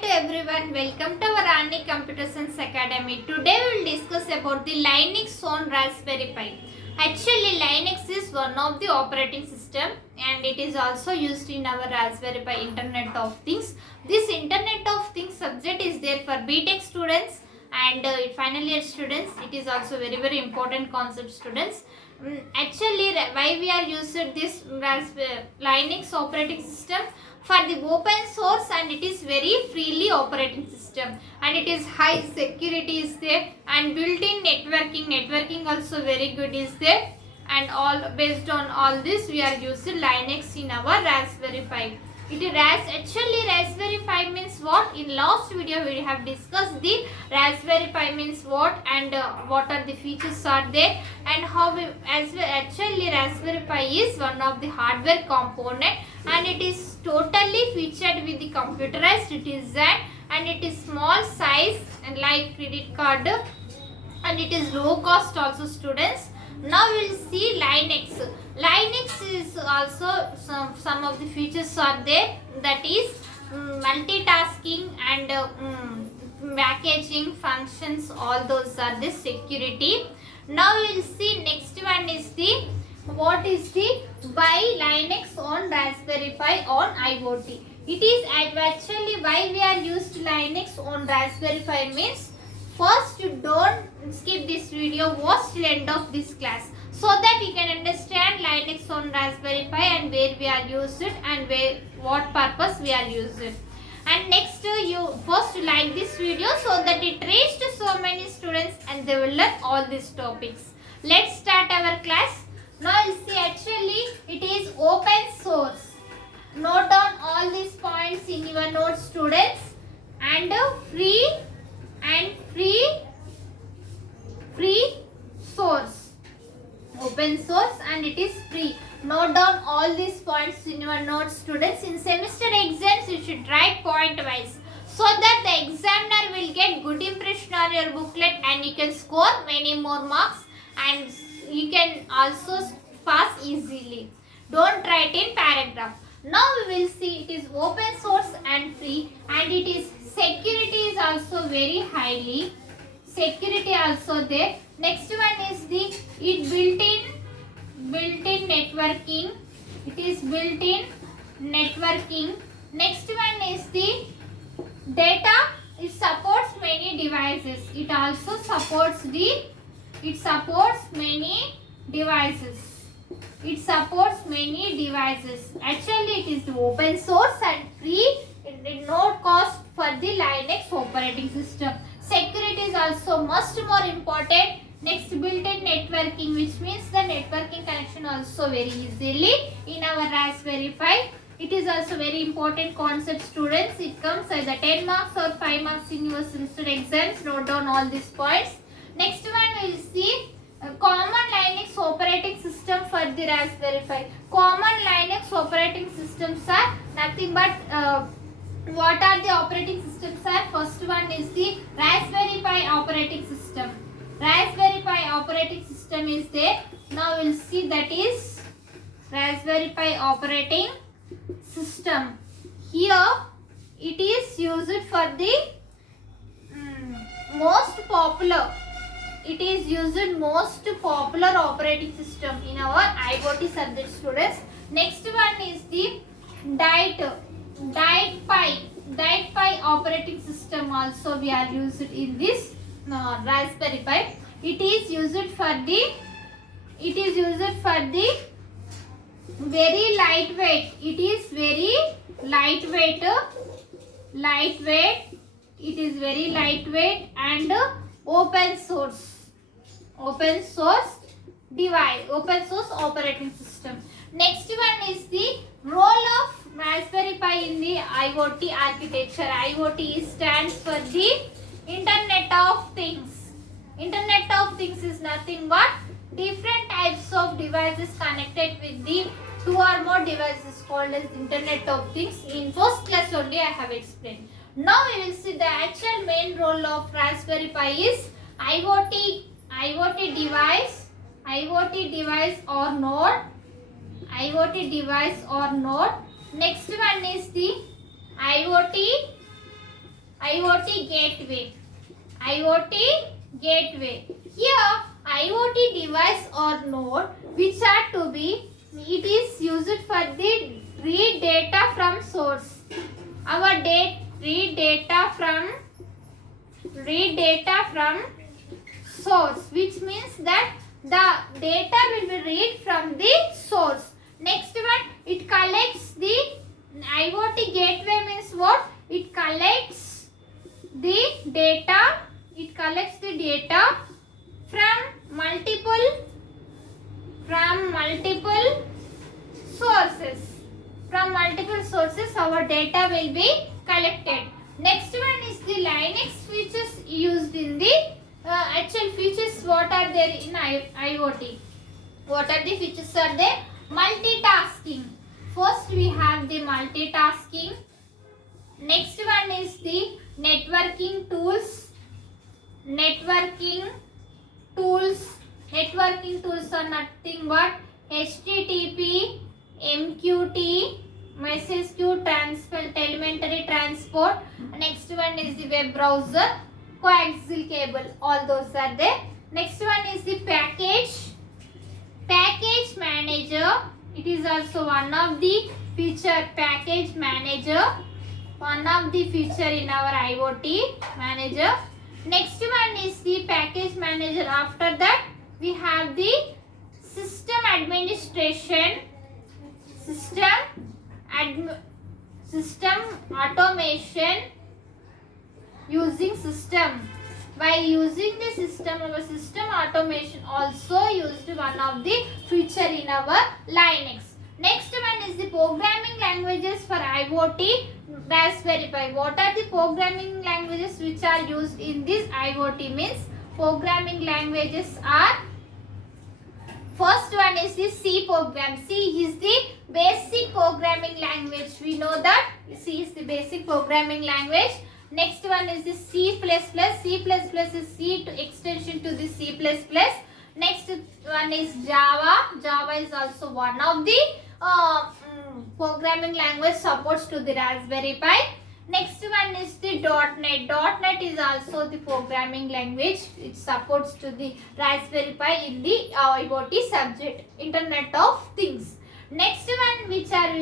Hi to everyone, welcome to our Rani Computer Science Academy. Today we will discuss about the Linux on Raspberry Pi. Actually Linux is one of the operating system and it is also used in our Raspberry Pi Internet of Things. This Internet of Things subject is there for B.Tech students and final year students. It is also very important concept students. Actually why we are using this Linux operating system? For the open source and it is very freely operating system and it is high security is there and built-in networking also very good is there, and all based on all this we are using Linux in our Raspberry Pi. It is actually Raspberry Pi means what? In last video we have discussed the Raspberry Pi means what and what are the features are there and how we actually Raspberry Pi is one of the hardware component and it is totally featured with the computerized design and it is small size and like credit card and it is low cost also students. Now we will see Linux. Linux is also some of the features are there, that is multitasking and packaging functions, all those are the security. Now we will see next one is the what is the why Linux on Raspberry Pi on IoT. It is actually why we are used Linux on Raspberry Pi means first you don't skip this video, watch till end of this class so that you can understand Linux on Raspberry Pi and where we are used it and what purpose we are used it. And next you first like this video so that it reached so many students and they will learn all these topics. Let's start our class. Now you see actually it is open source. Note down all these points in your notes students, and free source, open source and it is free. Note down all these points in your notes students. In semester exams you should write point wise so that the examiner will get good impression on your booklet and you can score many more marks and you can also pass easily. Don't write in paragraph. Now we will see it is open source and free and it is security is also very highly. Security also there. Next one is the built-in networking. It is built-in networking. Next one is the data. It supports many devices. It also supports many devices. It supports many devices. Actually, it is open source and free. It did not cost for the Linux operating system. Security is also much more important. Next, built-in networking, which means the networking connection also very easily in our Raspberry Pi. It is also very important concept students. It comes either 10 marks or 5 marks in your semester exams. Note down all these points. Next one we will see common Linux operating system for the Raspberry Pi. Common Linux operating systems are nothing but what are the operating systems are? First one is the Raspberry Pi operating system. Raspberry Pi operating system is there. Now we will see that is Raspberry Pi operating system. Here it is used for the most popular. It is used most popular operating system in our IoT subject students. Next one is the Diet Pi operating system also we are used in this Raspberry Pi. It is used for the very lightweight. It is very lightweight. It is very lightweight and open source device, open source operating system. Next one is the role of Raspberry Pi in the IoT architecture. IoT stands for the Internet of Things. Internet of Things is nothing but different types of devices connected with the two or more devices called as Internet of Things. In first class only I have explained. Now we will see the actual main role of Raspberry Pi is IoT device or node. Next one is the IoT IoT gateway. IoT gateway. Here IoT device or node which are to be, it is used for the read data from source. Our read data from source, which means that the data will be read from the source. Next one, it collects the IoT gateway means what? It collects the data. It collects the data from multiple sources. From multiple sources, our data will be collected. Next one is the Linux features used in the actual features. What are there in IoT? What are the features are there? Multitasking. First we have the multitasking. Next one is the networking tools. Networking tools are nothing but HTTP, MQT, message queue transfer, telemetry transport. Next one is the web browser, coaxial cable. All those are there. Next one is the package manager. It is also one of the feature, package manager. One of the feature in our IoT manager. Next one is the package manager. After that we have the system administration, system automation using system. By using the system, our system automation also used one of the feature in our Linux. Next one is the programming languages for IoT. Raspberry Pi. What are the programming languages which are used in this IoT? Means programming languages are, first one is the C program. C is the basic programming language. We know that C is the basic programming language. Next one is the C++. C++ is C to extension to the C++. Next one is Java. Java is also one of the programming language supports to the Raspberry Pi. Next one is the .NET. .NET is also the programming language. It supports to the Raspberry Pi in the IoT subject, Internet of Things. Next one, which are,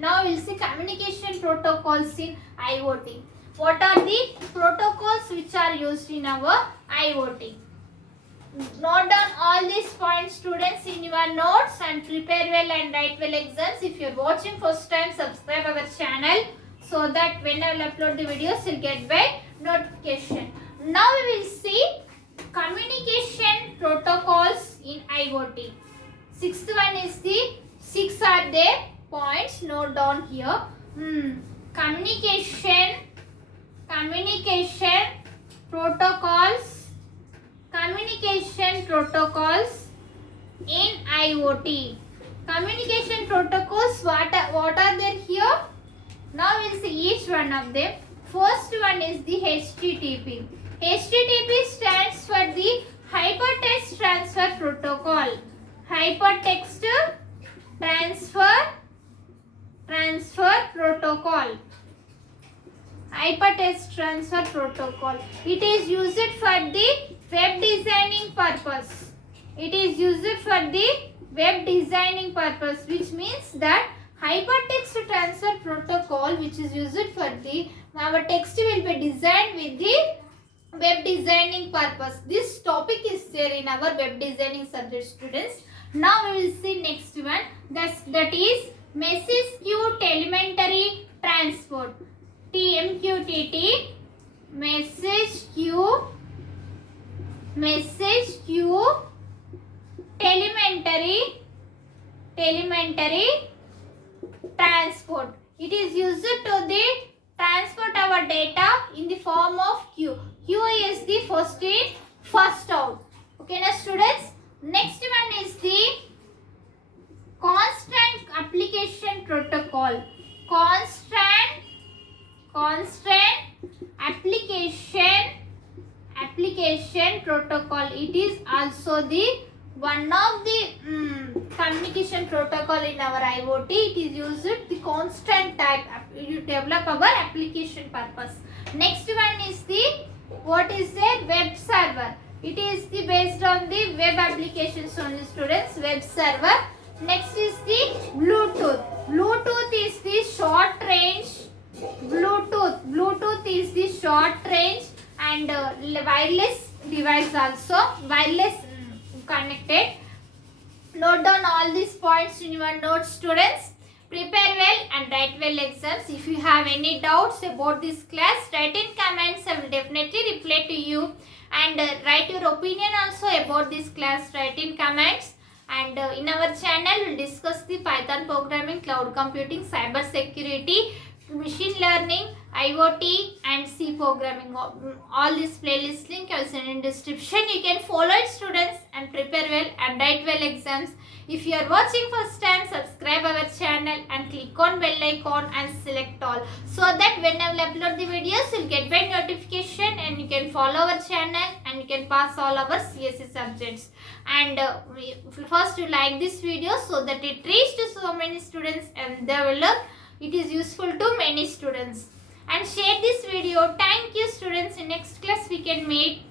now we'll see communication protocols in IoT. What are the protocols which are used in our IoT? Note down all these points, students, in your notes and prepare well and write well exams. If you are watching first time, subscribe our channel so that when I will upload the videos, you'll get by notification. Now we will see communication protocols in IoT. Sixth one is the 6 are there points. Note down here. Communication protocols in IoT. Communication protocols, what are there here? Now we'll see each one of them. First one is the HTTP. HTTP stands for the Hypertext Transfer Protocol. Hypertext Transfer Protocol. Hypertext Transfer Protocol. It is used for the web designing purpose. It is used for the web designing purpose, which means that Hypertext Transfer Protocol, which is used for the, our text will be designed with the web designing purpose. This topic is there in our web designing subject, students. Now we will see next one. That is message queue telemetry transport. MQTT, message queue telemetry transport. It is used to the transport our data in the form of queue. Queue is the first in, first out. Okay, now students, next one is the constant application protocol. Constant application protocol. It is also the one of the communication protocol in our IoT. It is used the constant type. It to develop our application purpose. Next one is the what is a web server. It is the based on the web applications only, students. Web server. Next is the Bluetooth. Bluetooth is the short range. Bluetooth is the short range and wireless device also. Wireless connected. Note down all these points in your notes, students. Prepare well and write well exams. If you have any doubts about this class, write in comments. I will definitely reply to you. And write your opinion also about this class. Write in comments. And in our channel, we will discuss the Python programming, cloud computing, cyber security, machine learning, IoT and C programming. All this playlist link I will send in description. You can follow it, students, and prepare well and write well exams. If you are watching first time, subscribe our channel and click on bell icon and select all, so that when I will upload the videos, you will get by notification and you can follow our channel and you can pass all our CSE subjects. And first you like this video so that it reaches to so many students and they will learn. It is useful to many students. And share this video. Thank you, students. In next class we can meet.